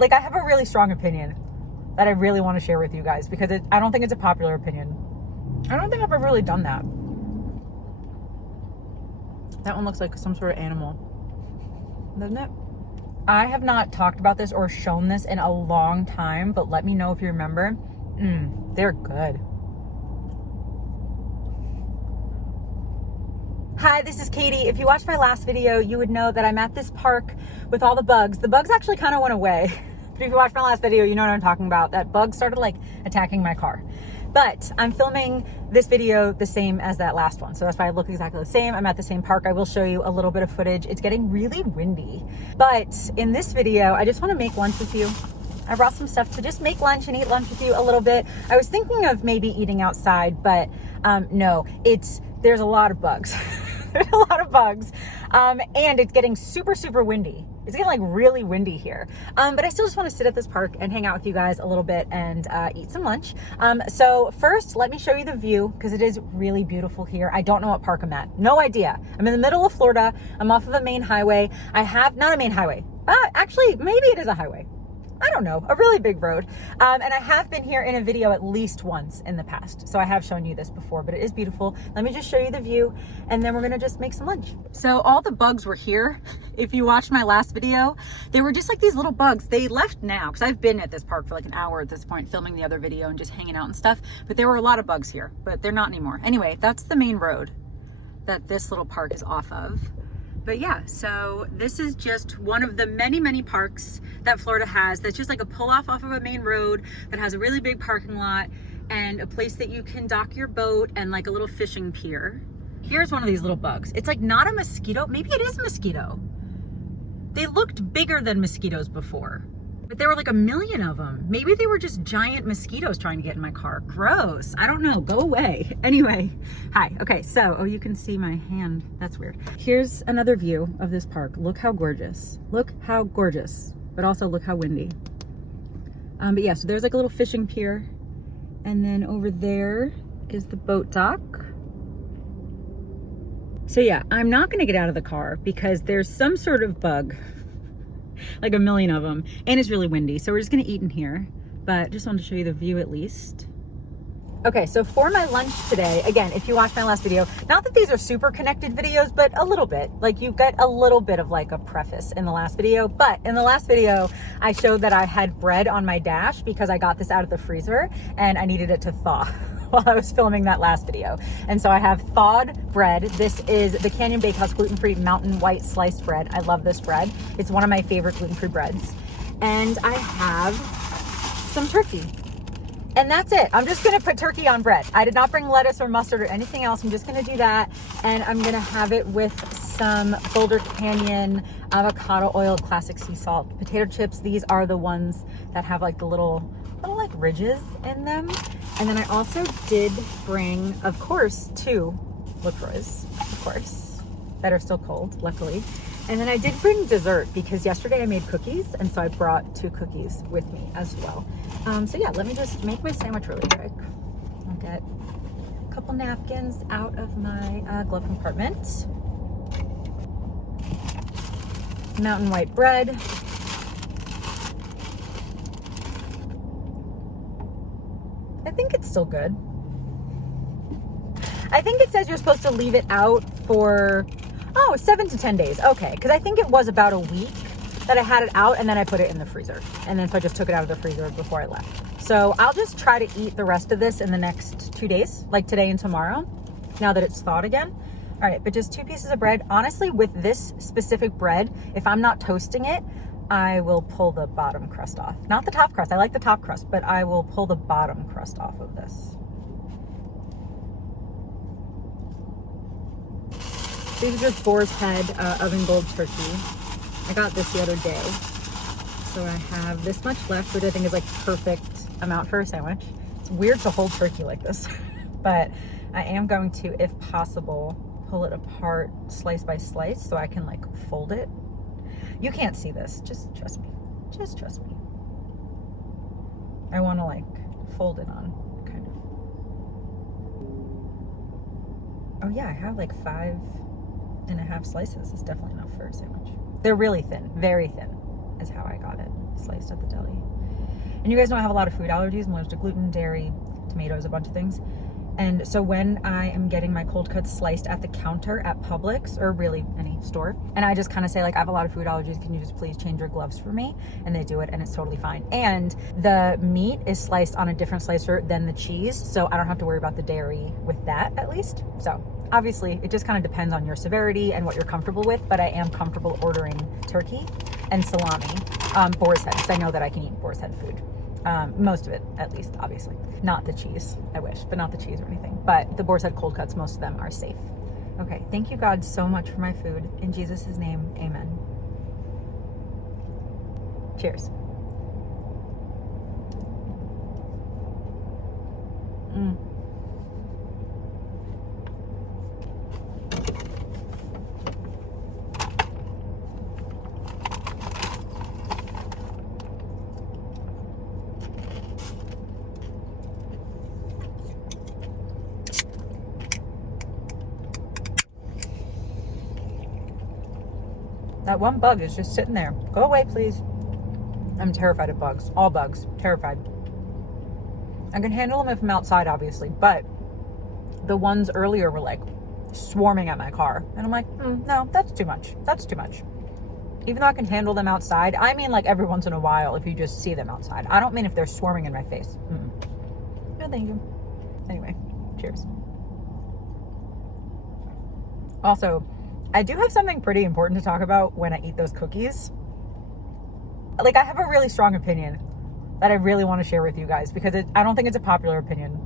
Like, I have a really strong opinion that I really want to share with you guys because I don't think it's a popular opinion. I don't think I've ever really done that. That one looks like some sort of animal, doesn't it? I have not talked about this or shown this in a long time, but let me know if you remember. They're good. Hi, this is Katie. If you watched my last video, you would know that I'm at this park with all the bugs. The bugs actually kind of went away. But if you watched my last video, you know what I'm talking about. That bug started like attacking my car. But I'm filming this video the same as that last one. So that's why I look exactly the same. I'm at the same park. I will show you a little bit of footage. It's getting really windy. But in this video, I just want to make lunch with you. I brought some stuff to just make lunch and eat lunch with you a little bit. I was thinking of maybe eating outside, but no, there's a lot of bugs. There's a lot of bugs. And it's getting super, super windy. It's getting like really windy here. But I still just want to sit at this park and hang out with you guys a little bit and eat some lunch. So first, let me show you the view because it is really beautiful here. I don't know what park I'm at. No idea. I'm in the middle of Florida. I'm off of a main highway. Not a main highway. Actually, maybe it is a highway. I don't know, a really big road. And I have been here in a video at least once in the past. So I have shown you this before, but it is beautiful. Let me just show you the view and then we're gonna just make some lunch. So all the bugs were here. If you watched my last video, they were just like these little bugs. They left now because I've been at this park for like an hour at this point, filming the other video and just hanging out and stuff. But there were a lot of bugs here, but they're not anymore. Anyway, that's the main road that this little park is off of. But yeah, so this is just one of the many, many parks that Florida has that's just like a pull-off off of a main road that has a really big parking lot and a place that you can dock your boat and like a little fishing pier. Here's one of these little bugs. It's like not a mosquito. Maybe it is a mosquito. They looked bigger than mosquitoes before, but there were like a million of them. Maybe they were just giant mosquitoes trying to get in my car. Gross. I don't know. Go away. Anyway, hi. Okay, so, oh, you can see my hand. That's weird. Here's another view of this park. Look how gorgeous. Look how gorgeous, but also look how windy. But yeah, so there's like a little fishing pier. And then over there is the boat dock. So yeah, I'm not gonna get out of the car because there's some sort of bug, like a million of them, and it's really windy. So we're just gonna eat in here, but just wanted to show you the view at least. Okay, so for my lunch today, again, if you watched my last video, not that these are super connected videos, but a little bit, like you get a little bit of like a preface in the last video. But in the last video, I showed that I had bread on my dash because I got this out of the freezer and I needed it to thaw while I was filming that last video. And so I have thawed bread. This is the Canyon Bakehouse gluten-free mountain white sliced bread. I love this bread. It's one of my favorite gluten-free breads. And I have some turkey. And that's it. I'm just gonna put turkey on bread. I did not bring lettuce or mustard or anything else. I'm just gonna do that. And I'm gonna have it with some Boulder Canyon avocado oil classic sea salt potato chips. These are the ones that have like the little like ridges in them. And then I also did bring, of course, 2 LaCroix, of course, that are still cold, luckily. And then I did bring dessert because yesterday I made cookies, and so I brought 2 cookies with me as well. So yeah, let me just make my sandwich really quick. I'll get a couple napkins out of my glove compartment. Mountain white bread. I think it's still good. I think it says you're supposed to leave it out for 7 to 10 days. Okay, because I think it was about a week that I had it out and then I put it in the freezer. And then so I just took it out of the freezer before I left. So I'll just try to eat the rest of this in the next 2 days, like today and tomorrow, now that it's thawed again. All right, but just 2 pieces of bread. Honestly, with this specific bread, if I'm not toasting it, I will pull the bottom crust off. Not the top crust. I like the top crust, but I will pull the bottom crust off of this. These are just Boar's Head oven gold turkey. I got this the other day. So I have this much left, which I think is like perfect amount for a sandwich. It's weird to hold turkey like this, but I am going to, if possible, pull it apart slice by slice so I can like fold it. You can't see this, just trust me. Just trust me. I want to like fold it on, kind of. Oh yeah, I have like 5.5 slices. It's definitely enough for a sandwich. They're really thin, very thin is how I got it. sliced at the deli. And you guys know I have a lot of food allergies. I'm allergic to gluten, dairy, tomatoes, a bunch of things. And so when I am getting my cold cuts sliced at the counter at Publix, or really any store, and I just kind of say like, I have a lot of food allergies, can you just please change your gloves for me? And they do it, and it's totally fine. And the meat is sliced on a different slicer than the cheese, so I don't have to worry about the dairy with that, at least. So obviously it just kind of depends on your severity and what you're comfortable with, but I am comfortable ordering turkey and salami, boar's head, because I know that I can eat boar's head food. Most of it, at least, obviously. Not the cheese, I wish, but not the cheese or anything. But the boar's head cold cuts, most of them are safe. Okay, thank you, God, so much for my food. In Jesus' name, amen. Cheers. That one bug is just sitting there. Go away, please. I'm terrified of bugs. All bugs. Terrified. I can handle them if I'm outside, obviously, but the ones earlier were like swarming at my car. And I'm like, no, that's too much. That's too much. Even though I can handle them outside, I mean like every once in a while if you just see them outside. I don't mean if they're swarming in my face. No, thank you. Anyway, cheers. Also, I do have something pretty important to talk about when I eat those cookies. Like, I have a really strong opinion that I really want to share with you guys because I don't think it's a popular opinion.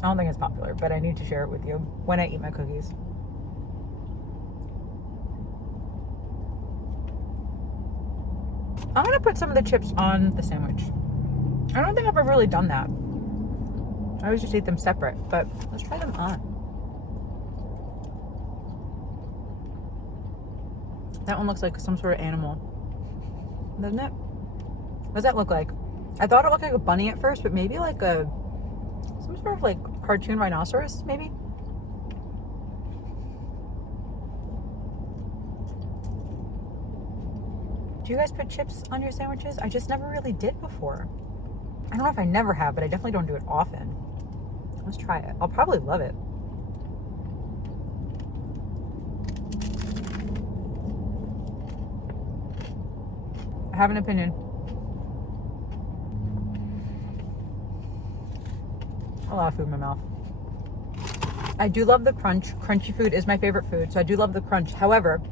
I don't think it's popular, but I need to share it with you when I eat my cookies. I'm going to put some of the chips on the sandwich. I don't think I've ever really done that. I always just eat them separate, but let's try them on. That one looks like some sort of animal, doesn't it? What does that look like? I thought it looked like a bunny at first, but maybe like some sort of like cartoon rhinoceros, maybe? Do you guys put chips on your sandwiches? I just never really did before. I don't know if I never have, but I definitely don't do it often. Let's try it. I'll probably love it. I have an opinion. A lot of food in my mouth. I do love the crunch. Crunchy food is my favorite food, so I do love the crunch. However,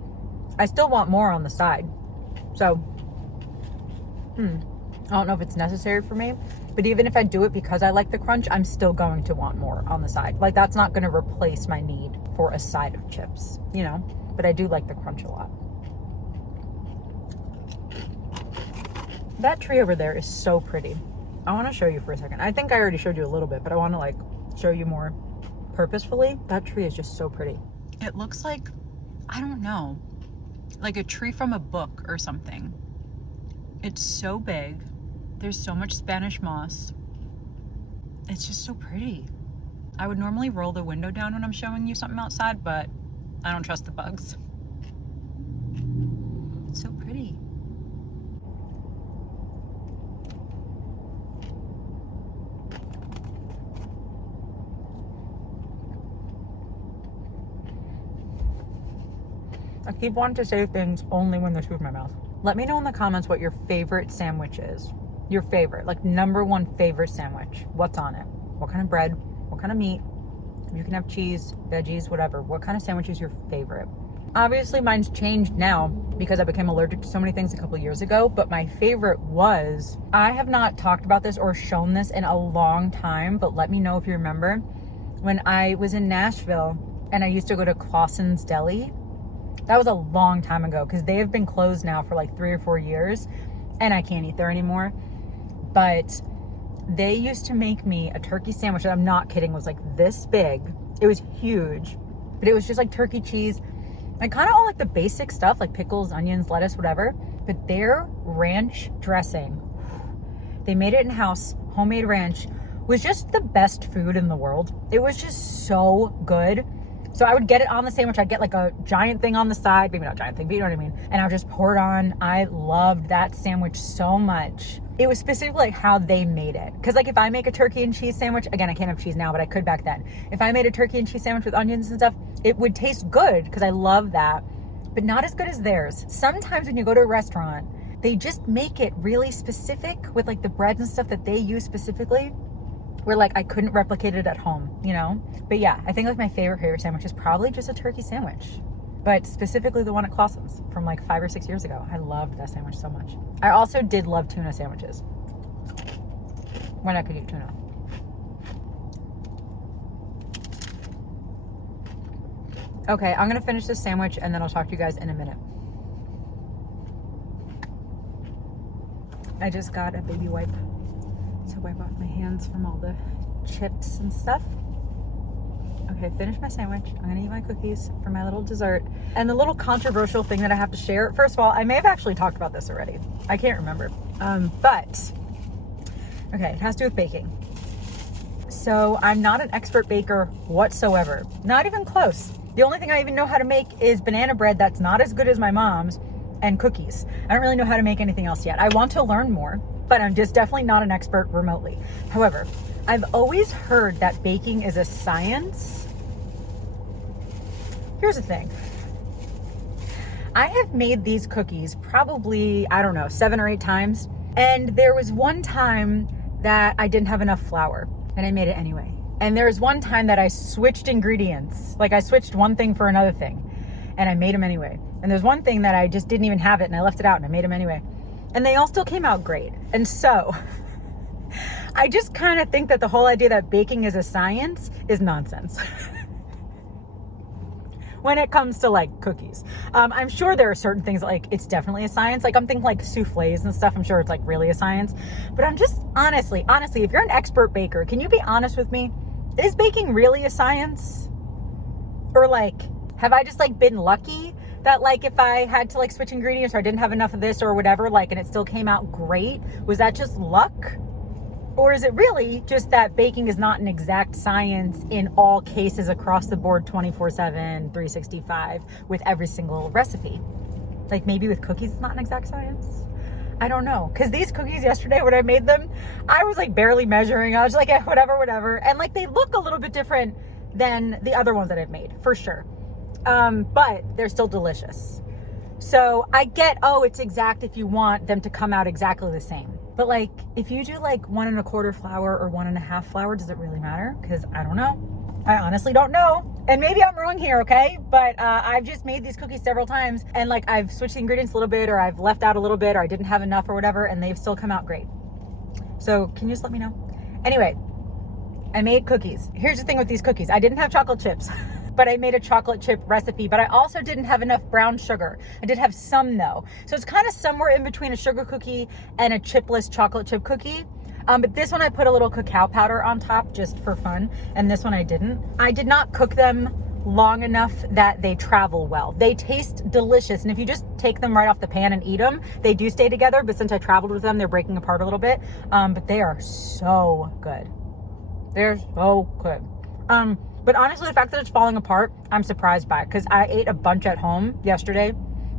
I still want more on the side. So, I don't know if it's necessary for me, but even if I do it because I like the crunch, I'm still going to want more on the side. Like, that's not going to replace my need for a side of chips, you know? But I do like the crunch a lot. That tree over there is so pretty. I want to show you for a second. I think I already showed you a little bit, but I want to like show you more purposefully. That tree is just so pretty. It looks like, I don't know, like a tree from a book or something. It's so big. There's so much Spanish moss. It's just so pretty. I would normally roll the window down when I'm showing you something outside, but I don't trust the bugs. It's so pretty. I keep wanting to say things only when there's food in my mouth. Let me know in the comments what your favorite sandwich is. Your favorite, like number one favorite sandwich. What's on it? What kind of bread? What kind of meat? You can have cheese, veggies, whatever. What kind of sandwich is your favorite? Obviously, mine's changed now because I became allergic to so many things a couple years ago, but my favorite was, I have not talked about this or shown this in a long time, but let me know if you remember. When I was in Nashville and I used to go to Clausen's Deli, that was a long time ago because they have been closed now for like 3 or 4 years and I can't eat there anymore. But they used to make me a turkey sandwich that, I'm not kidding, was like this big. It was huge, but it was just like turkey, cheese, and kind of all like the basic stuff like pickles, onions, lettuce, whatever. But their ranch dressing, they made it in-house, homemade ranch, was just the best food in the world. It was just so good. So I would get it on the sandwich. I'd get like a giant thing on the side, maybe not giant thing, but you know what I mean? And I would just pour it on. I loved that sandwich so much. It was specifically like how they made it. Cause like if I make a turkey and cheese sandwich, again, I can't have cheese now, but I could back then. If I made a turkey and cheese sandwich with onions and stuff, it would taste good because I love that, but not as good as theirs. Sometimes when you go to a restaurant, they just make it really specific with like the breads and stuff that they use specifically, where like I couldn't replicate it at home, you know? But yeah, I think like my favorite sandwich is probably just a turkey sandwich, but specifically the one at Clausen's from like 5 or 6 years ago. I loved that sandwich so much. I also did love tuna sandwiches when I could eat tuna. Okay, I'm gonna finish this sandwich and then I'll talk to you guys in a minute. I just got a baby wipe to wipe off my hands from all the chips and stuff. Okay, finished my sandwich. I'm gonna eat my cookies for my little dessert. And the little controversial thing that I have to share, first of all, I may have actually talked about this already. I can't remember. But, okay, it has to do with baking. So I'm not an expert baker whatsoever. Not even close. The only thing I even know how to make is banana bread that's not as good as my mom's and cookies. I don't really know how to make anything else yet. I want to learn more, but I'm just definitely not an expert remotely. However, I've always heard that baking is a science. Here's the thing. I have made these cookies probably, I don't know, 7 or 8 times. And there was one time that I didn't have enough flour and I made it anyway. And there was one time that I switched ingredients. Like I switched one thing for another thing and I made them anyway. And there's one thing that I just didn't even have it and I left it out and I made them anyway. And they all still came out great. And so I just kind of think that the whole idea that baking is a science is nonsense. When it comes to like cookies. I'm sure there are certain things like it's definitely a science. Like I'm thinking like souffles and stuff. I'm sure it's like really a science. But I'm just honestly, if you're an expert baker, can you be honest with me? Is baking really a science? Or like, have I just like been lucky that like if I had to like switch ingredients or I didn't have enough of this or whatever, like, and it still came out great? Was that just luck? Or is it really just that baking is not an exact science in all cases across the board 24/7, 365 with every single recipe? Like maybe with cookies, it's not an exact science. I don't know. Cause these cookies yesterday, when I made them, I was like barely measuring. I was like, yeah, whatever. And like, they look a little bit different than the other ones that I've made for sure. But they're still delicious. So I get, oh, it's exact if you want them to come out exactly the same. But like, if you do like 1 1/4 flour or 1 1/2 flour, does it really matter? Cause I don't know. I honestly don't know. And maybe I'm wrong here, okay? But I've just made these cookies several times and like I've switched the ingredients a little bit or I've left out a little bit or I didn't have enough or whatever and they've still come out great. So can you just let me know? Anyway, I made cookies. Here's the thing with these cookies. I didn't have chocolate chips. But I made a chocolate chip recipe, but I also didn't have enough brown sugar. I did have some though. So it's kind of somewhere in between a sugar cookie and a chipless chocolate chip cookie. But this one I put a little cacao powder on top just for fun. And this one I didn't. I did not cook them long enough that they travel well. They taste delicious. And if you just take them right off the pan and eat them, they do stay together. But since I traveled with them, they're breaking apart a little bit. But they are so good. They're so good. But honestly, the fact that it's falling apart, I'm surprised by it because I ate a bunch at home yesterday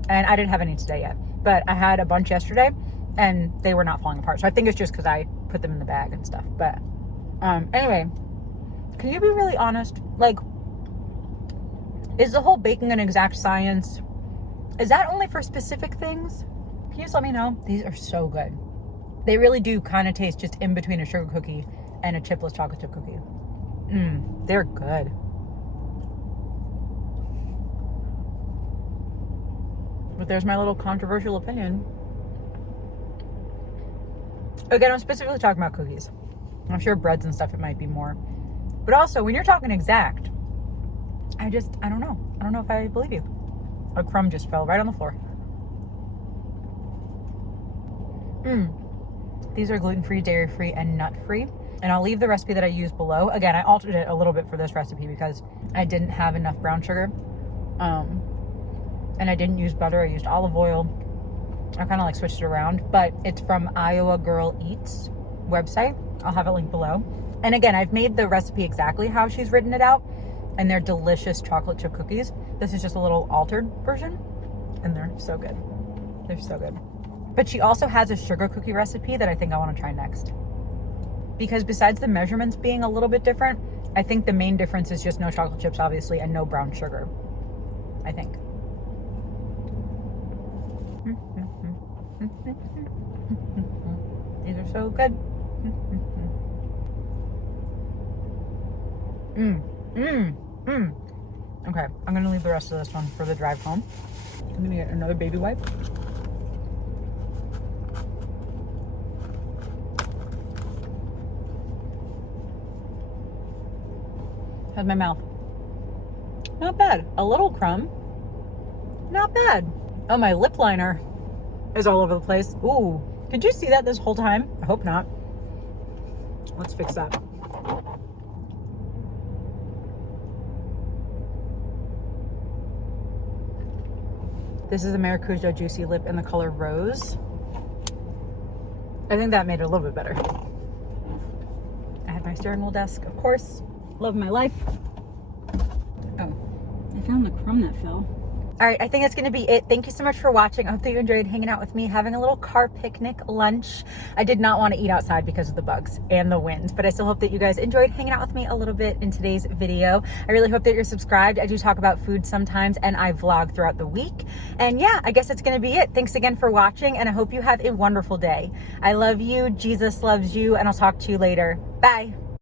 and I didn't have any today yet, but I had a bunch yesterday and they were not falling apart. So I think it's just because I put them in the bag and stuff. But anyway, can you be really honest? Like, is the whole baking an exact science? Is that only for specific things? Can you just let me know? These are so good. They really do kind of taste just in between a sugar cookie and a chipless chocolate chip cookie. They're good. But there's my little controversial opinion. Again, I'm specifically talking about cookies. I'm sure breads and stuff, it might be more. But also, when you're talking exact, I don't know. I don't know if I believe you. A crumb just fell right on the floor. These are gluten-free, dairy-free, and nut-free. And I'll leave the recipe that I used below. Again, I altered it a little bit for this recipe because I didn't have enough brown sugar. And I didn't use butter. I used olive oil. I kind of like switched it around. But it's from Iowa Girl Eats website. I'll have it linked below. And again, I've made the recipe exactly how she's written it out. and they're delicious chocolate chip cookies. This is just a little altered version, and they're so good. They're so good. But she also has a sugar cookie recipe that I think I want to try next. Because besides the measurements being a little bit different, I think the main difference is just no chocolate chips, obviously, and no brown sugar, I think. These are so good. Okay, I'm gonna leave the rest of this one for the drive home. I'm gonna get another baby wipe. How's my mouth? Not bad. A little crumb. Not bad. Oh, my lip liner is all over the place. Ooh, could you see that this whole time? I hope not. Let's fix that. This is a Maracuja Juicy Lip in the color Rose. I think that made it a little bit better. I have my steering wheel desk, of course. Love my life. Oh, I found the crumb that fell. All right, I think that's gonna be it. Thank you so much for watching. I hope that you enjoyed hanging out with me, having a little car picnic lunch. I did not want to eat outside because of the bugs and the wind, but I still hope that you guys enjoyed hanging out with me a little bit in today's video. I really hope that you're subscribed. I do talk about food sometimes, and I vlog throughout the week. And yeah, I guess that's gonna be it. Thanks again for watching, and I hope you have a wonderful day. I love you, Jesus loves you, and I'll talk to you later. Bye.